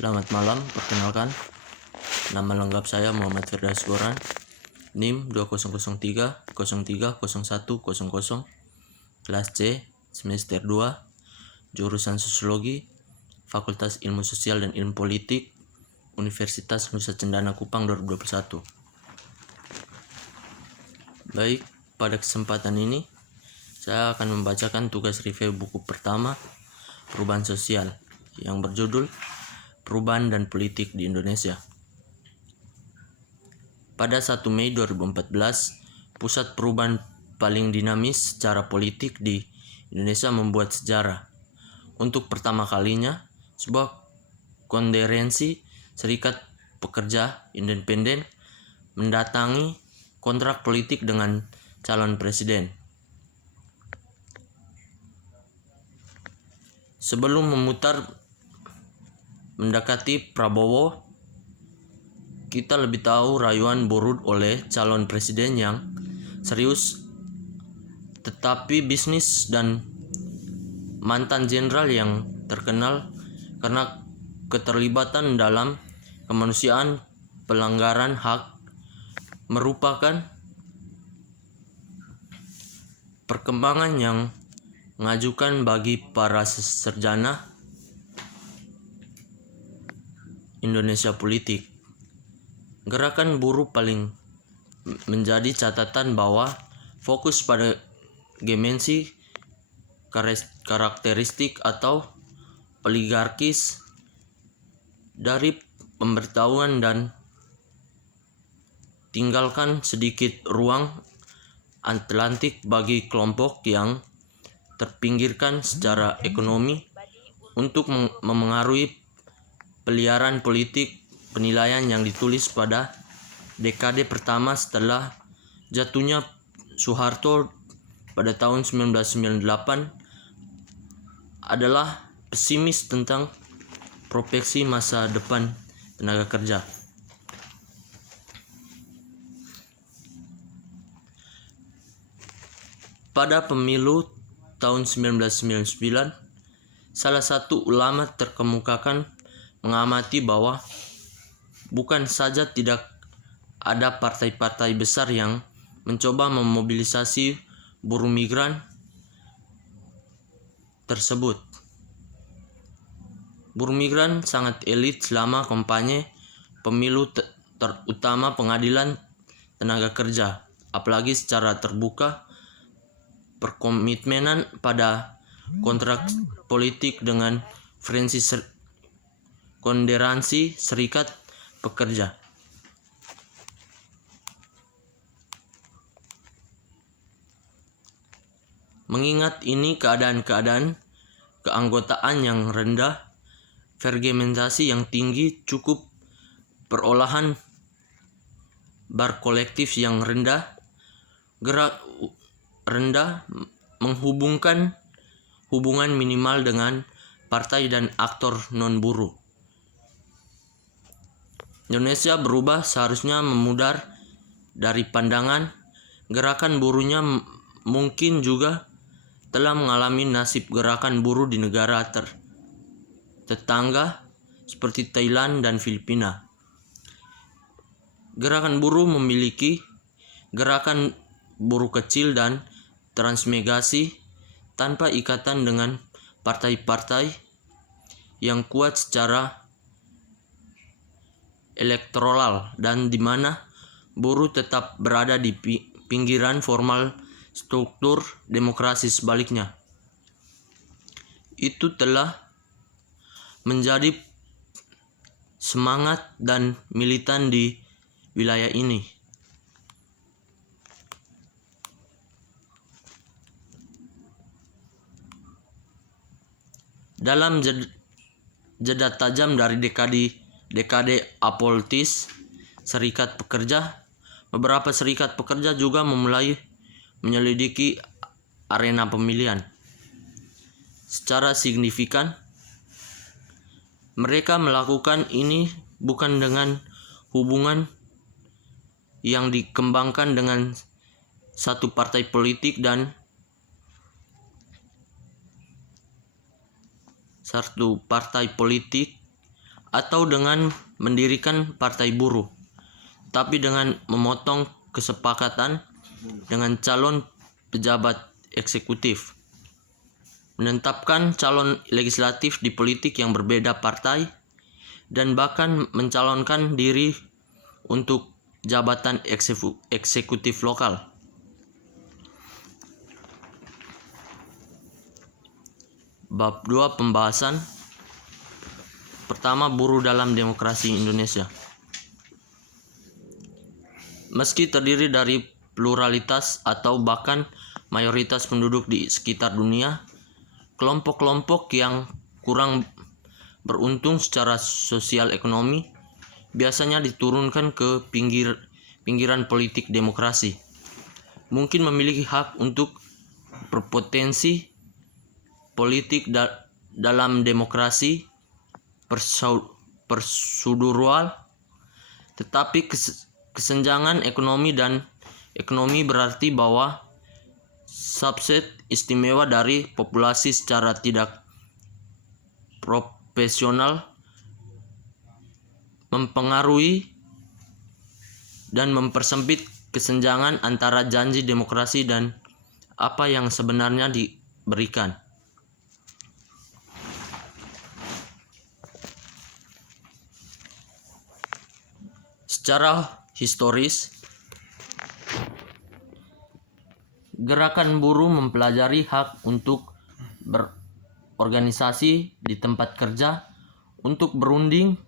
Selamat malam, perkenalkan nama lengkap saya Muhammad Firdaus Goran, NIM 2003 03 01 00, kelas C, semester 2, jurusan Sosiologi, Fakultas Ilmu Sosial dan Ilmu Politik, Universitas Nusa Cendana Kupang 2021. Baik, pada kesempatan ini saya akan membacakan tugas review buku pertama, Perubahan Sosial, yang berjudul Perubahan dan Politik di Indonesia. Pada 1 Mei 2014, pusat perubahan paling dinamis secara politik di Indonesia membuat sejarah. Untuk pertama kalinya, sebuah konferensi Serikat Pekerja Independen mendatangi kontrak politik dengan calon presiden. Sebelum mendekati Prabowo, kita lebih tahu rayuan buruh oleh calon presiden yang serius tetapi bisnis dan mantan jenderal yang terkenal karena keterlibatan dalam kemanusiaan, pelanggaran hak, merupakan perkembangan yang mengajukan bagi para sarjana Indonesia politik. Gerakan buruh paling menjadi catatan bahwa fokus pada dimensi karakteristik atau oligarkis dari pemberitahuan dan tinggalkan sedikit ruang Atlantik bagi kelompok yang terpinggirkan secara ekonomi untuk memengaruhi peliharaan politik. Penilaian yang ditulis pada dekade pertama setelah jatuhnya Soeharto pada tahun 1998 adalah pesimis tentang proyeksi masa depan tenaga kerja. Pada pemilu tahun 1999, salah satu ulama terkemukakan mengamati bahwa bukan saja tidak ada partai-partai besar yang mencoba memobilisasi buruh migran tersebut. Buruh migran sangat elit selama kampanye pemilu terutama pengadilan tenaga kerja, apalagi secara terbuka perkomitmenan pada kontrak politik dengan Konfederasi Serikat Pekerja. Mengingat ini keadaan keanggotaan yang rendah, fragmentasi yang tinggi, cukup perolahan berkolektif yang rendah, gerak rendah menghubungkan hubungan minimal dengan partai dan aktor non-buruh. Indonesia berubah seharusnya memudar dari pandangan gerakan buruhnya mungkin juga telah mengalami nasib gerakan buruh di negara tetangga seperti Thailand dan Filipina. Gerakan buruh memiliki gerakan buruh kecil dan transmigrasi tanpa ikatan dengan partai-partai yang kuat secara elektoral dan di mana buruh tetap berada di pinggiran formal struktur demokrasi. Sebaliknya, itu telah menjadi semangat dan militan di wilayah ini. Dalam jeda tajam dari dekade apolitis serikat pekerja, beberapa serikat pekerja juga memulai menyelidiki arena pemilihan. Secara signifikan, mereka melakukan ini bukan dengan hubungan yang dikembangkan dengan satu partai politik atau dengan mendirikan partai buruh, tapi dengan memotong kesepakatan dengan calon pejabat eksekutif, menetapkan calon legislatif di politik yang berbeda partai, dan bahkan mencalonkan diri untuk jabatan eksekutif lokal. Bab 2 pembahasan. Pertama, buruh dalam demokrasi Indonesia. Meski terdiri dari pluralitas atau bahkan mayoritas penduduk di sekitar dunia, kelompok-kelompok yang kurang beruntung secara sosial ekonomi biasanya diturunkan ke pinggiran politik demokrasi. Mungkin memiliki hak untuk berpotensi politik dalam demokrasi prosedural, tetapi kesenjangan ekonomi berarti bahwa subset istimewa dari populasi secara tidak profesional mempengaruhi dan mempersempit kesenjangan antara janji demokrasi dan apa yang sebenarnya diberikan. Secara historis, gerakan buruh mempelajari hak untuk berorganisasi di tempat kerja, untuk berunding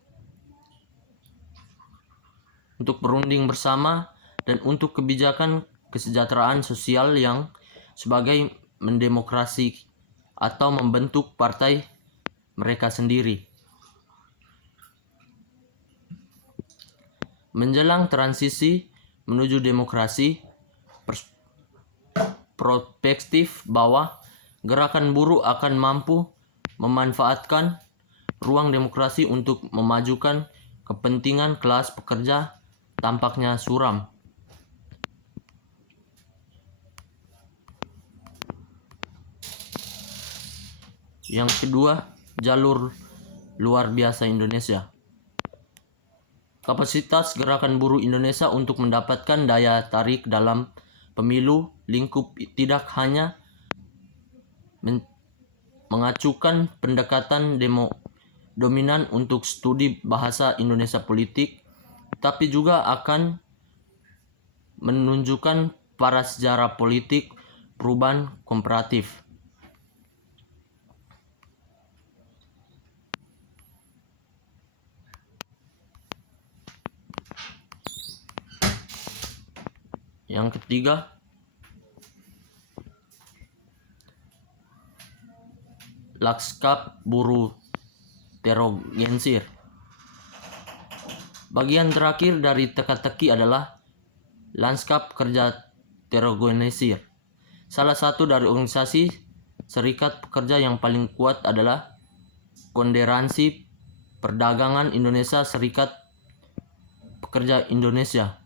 bersama, dan untuk kebijakan kesejahteraan sosial yang sebagai mendemokrasi atau membentuk partai mereka sendiri. Menjelang transisi menuju demokrasi, perspektif bahwa gerakan buruh akan mampu memanfaatkan ruang demokrasi untuk memajukan kepentingan kelas pekerja tampaknya suram. Yang kedua, jalur luar biasa Indonesia. Kapasitas gerakan buruh Indonesia untuk mendapatkan daya tarik dalam pemilu lingkup tidak hanya mengacukan pendekatan dominan untuk studi bahasa Indonesia politik, tapi juga akan menunjukkan para sejarah politik perubahan komparatif. Yang ketiga, lanskap buruh terorganisir. Bagian terakhir dari teka-teki adalah lanskap kerja terorganisir. Salah satu dari organisasi serikat pekerja yang paling kuat adalah Konfederasi Perdagangan Indonesia, Serikat Pekerja Indonesia.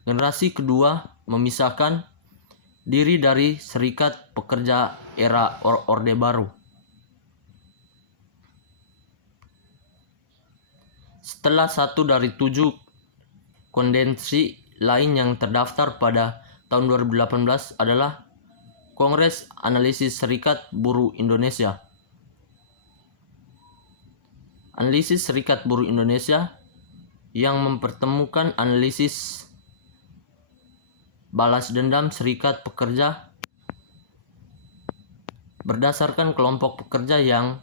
Generasi kedua memisahkan diri dari Serikat Pekerja era Orde Baru. Setelah satu dari 7 konvensi lain yang terdaftar pada tahun 2018 adalah Kongres Analisis Serikat Buruh Indonesia. Analisis Serikat Buruh Indonesia yang mempertemukan analisis balas dendam serikat pekerja berdasarkan kelompok pekerja yang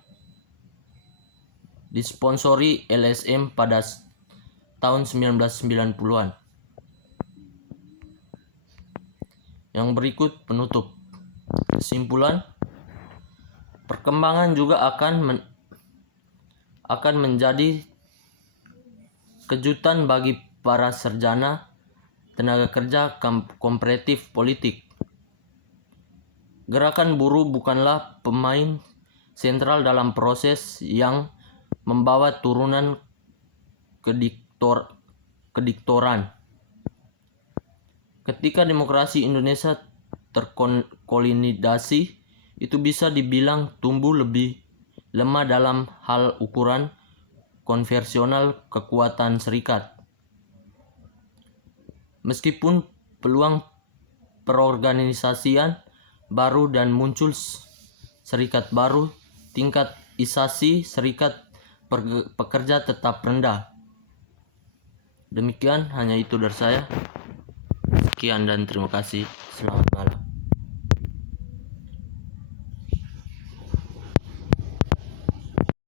disponsori LSM pada tahun 1990-an. Yang berikut penutup. Kesimpulan, perkembangan juga akan menjadi kejutan bagi para sarjana tenaga kerja komparatif politik. Gerakan buruh bukanlah pemain sentral dalam proses yang membawa turunan kediktoran. Ketika demokrasi Indonesia terkonsolidasi, itu bisa dibilang tumbuh lebih lemah dalam hal ukuran konvensional kekuatan serikat. Meskipun peluang perorganisasian baru dan muncul serikat baru, tingkat isasi serikat pekerja tetap rendah. Demikian, hanya itu dari saya. Sekian dan terima kasih. Selamat malam.